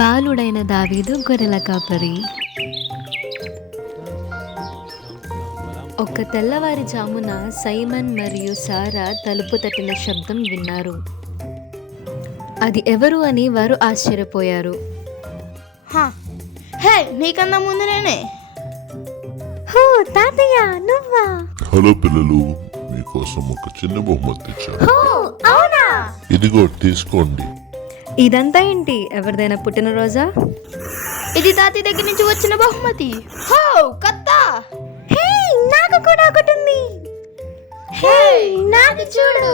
బాలుడైన దావీదు గొర్రెల కాపరి. ఒక తెల్లవారుజామున సైమన్ మరియు సారా తలుపు తట్టిన శబ్దం విన్నారు. అది ఎవరు అని వారు ఆశ్చర్యపోయారు. హే, నీకన్నా ముందు నేనే. హో తాతయ్య, నువ్వా? హలో పిల్లలు, మీకోసం ఒక చిన్న బహుమతి తెచ్చాను. హో అవునా? ఇదిగో తీసుకోండి. ఇదంతా ఏంటి? ఎవరిదైనా పుట్టినరోజా? ఇది తాతయ్య దగ్గర నుంచి వచ్చిన బహుమతి. హో కత్తా. హే, నాకు కూడా ఒకటి ఉంది. హే, నాకు చూడు.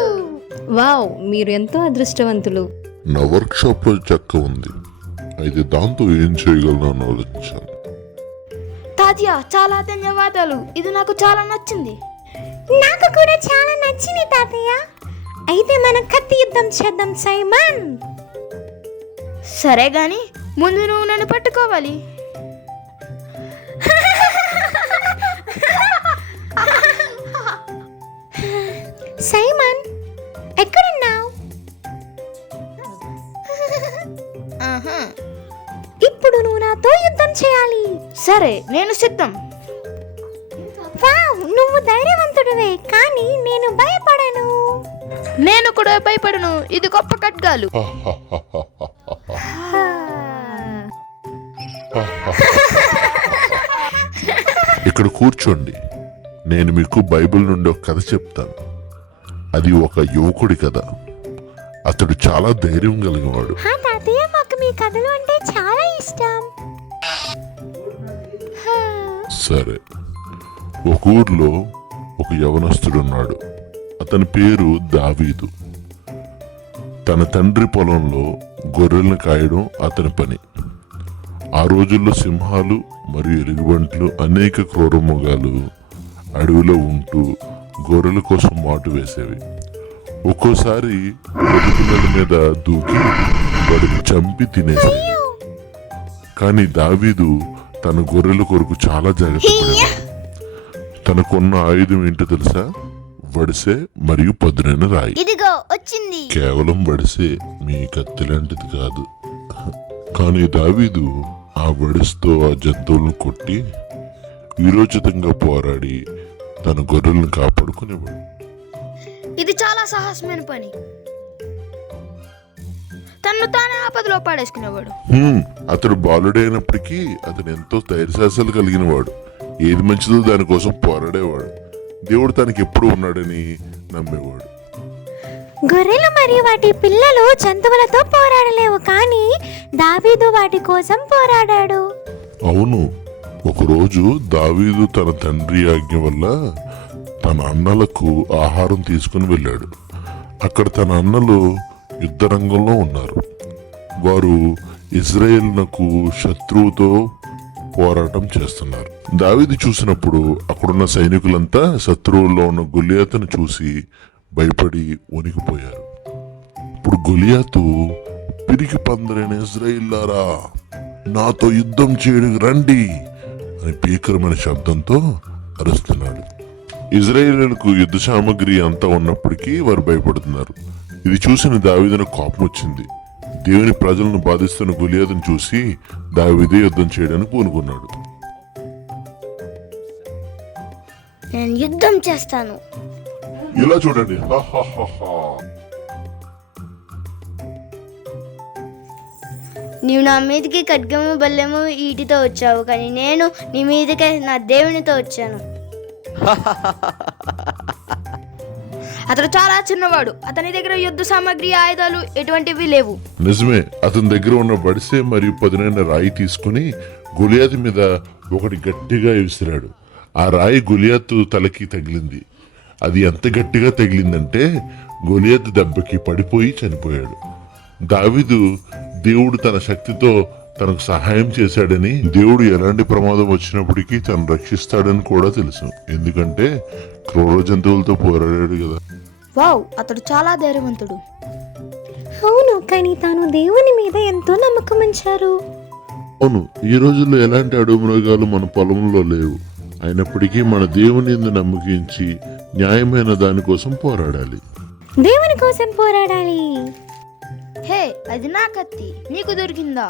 వావ్, మీరు ఎంతో అదృష్టవంతులు. నా వర్క్ షాప్ లో చెక్క ఉంది, అయితే దాంతో ఏం చేయగలను అని ఆలోచించాను. తాతయ్య, చాలా ధన్యవాదాలు. ఇది నాకు చాలా నచ్చింది. నాకు కూడా చాలా నచ్చింది తాతయ్య. అయితే మనం కత్తి యుద్ధం చేద్దాం సైమన్. సరే గాని ముందు నువ్వు నన్ను పట్టుకోవాలి. సైమన్, ఎక్కడున్నావు? ఇప్పుడు నువ్వు నాతో యుద్ధం చేయాలి. సరే, నేను సిద్ధం. వావ్, నువ్వు ధైర్యవంతుడివే, కానీ నేను భయపడను. నేను కూడా భయపడను. ఇది గొప్ప ఖడ్గాలు. ఇక్కడ కూర్చోండి, నేను మీకు బైబిల్ నుండి ఒక కథ చెప్తాను. అది ఒక యువకుడి కథ. అతడు చాలా ధైర్యం కలిగినవాడు. తాతయ్య, మాకు మీ కథలు అంటే చాలా ఇష్టం. సరే, ఒక ఊర్లో ఒక యవనస్తుడున్నాడు. అతని పేరు దావీదు. తన తండ్రి పొలంలో గొర్రెలను కాయడం అతని పని. ఆ రోజుల్లో సింహాలు మరియు ఎలుగుబంట్లు, అనేక క్రూర మృగాలు అడవిలో ఉంటూ గొర్రెల కోసం మాటు వేసేవి. ఒక్కోసారి పిల్లల మీద దూకి వాడిని చంపి తినేసేవి. కానీ దావీదు తన గొర్రెల కొరకు చాలా జాగ్రత్త పడేవాడు. తనకున్న ఆయుధం ఏంటో తెలుసా? వడిసె మరియు పదునైన రాయి. ఇదిగో వచ్చింది. కేవలం వడిసె, మీ కత్తి లాంటిది కాదు. కానీ దావీదు ఆ వడిస్తో ఆ జంతువులను కొట్టి వీరోచితంగా పోరాడి తన గొర్రెలను కాపాడుకునేవాడు. ఇది చాలా సాహసమైన పని. తన్ను తానే ఆపదలో పాడేసుకునేవాడు. అతడు బాలుడైనప్పటికీ అతను ఎంతో ధైర్యసాహసాలు కలిగిన వాడు. ఏది మంచిదో దానికోసం పోరాడేవాడు. దేవుడు తనకి ఎప్పుడు ఉన్నాడని నమ్మేవాడు. గొర్రెలు మరియు వాటి పిల్లలు జంతువులతో పోరాడలేవు, కానీ దావీదు వాటి కోసం పోరాడాడు. అవును, ఒకరోజు దావీదు తన తండ్రి ఆజ్ఞ వల్ల తన అన్నలకు ఆహారం తీసుకుని వెళ్ళాడు. అక్కడ తన అన్నలు యుద్ధ రంగంలో ఉన్నారు. వారు ఇజ్రాయేలునకు శత్రువుతో పోరాటం చేస్తున్నారు. దావీదు చూసినప్పుడు అక్కడున్న సైనికులంతా శత్రువుల్లో ఉన్న గొలియాతును చూసి భయపడి వణికిపోయారు. ఇప్పుడు గొలియాతు, పిరికి పందరైన ఇజ్రాయిల్లారా, నాతో యుద్ధం చేయడానికి రండి అని భీకరమైన శబ్దంతో అరుస్తున్నాడు. ఇజ్రాయేలులకు యుద్ధ సామగ్రి అంతా ఉన్నప్పటికీ వారు భయపడుతున్నారు. ఇది చూసిన దావీదును కోపం వచ్చింది. దేవుని ప్రజలను బాధిస్తున్న గొలియాతును చూసి దావీదే యుద్ధం చేయడానికి పూనుకున్నాడు. నేను యుద్ధం చేస్తాను. ఇలా చూడండి, నీవు నా మీదకి ఖడ్గము బల్లెము ఈటితో వచ్చావు, కానీ నేను నీ మీదకి నా దేవునితో వచ్చాను. అతడు చాలా చిన్నవాడు. అతని దగ్గర యుద్ధ సామాగ్రి, ఆయుధాలు ఎటువంటివి లేవు. నిజమే. అతని దగ్గర ఉన్న బడిసె మరియు పదునైన రాయి తీసుకుని గొలియాతు మీద ఒకటి గట్టిగా విసిరాడు. ఆ రాయి గొలియాతు తలకి తగిలింది. అది ఎంత గట్టిగా తగిలిందంటే గొలియాతు దెబ్బకి పడిపోయి చనిపోయాడు. దావీదు దేవుడు తన శక్తితో తనకు సహాయం చేశాడని, దేవుడు ఎలాంటి ప్రమాదం వచ్చినప్పటికీ తను రక్షిస్తాడని కూడా తెలుసు. ఎందుకంటే క్రూర జంతువులతో పోరాడాడు కదా. వావ్, అతడు చాలా ధైర్యవంతుడు. అవును, కానీ తాను దేవుని మీద ఎంతో నమ్మకం ఉంచారు. అవును, ఈ రోజుల్లో ఎలాంటి అడవి మృగాలు మన పొలంలో లేవు. అయినప్పటికీ మన దేవుని యందు నమ్మకించి న్యాయమైన దానికోసం పోరాడాలి. దేవుని కోసం పోరాడాలి. హే, అది నా కత్తి. నీకు దొరికిందా?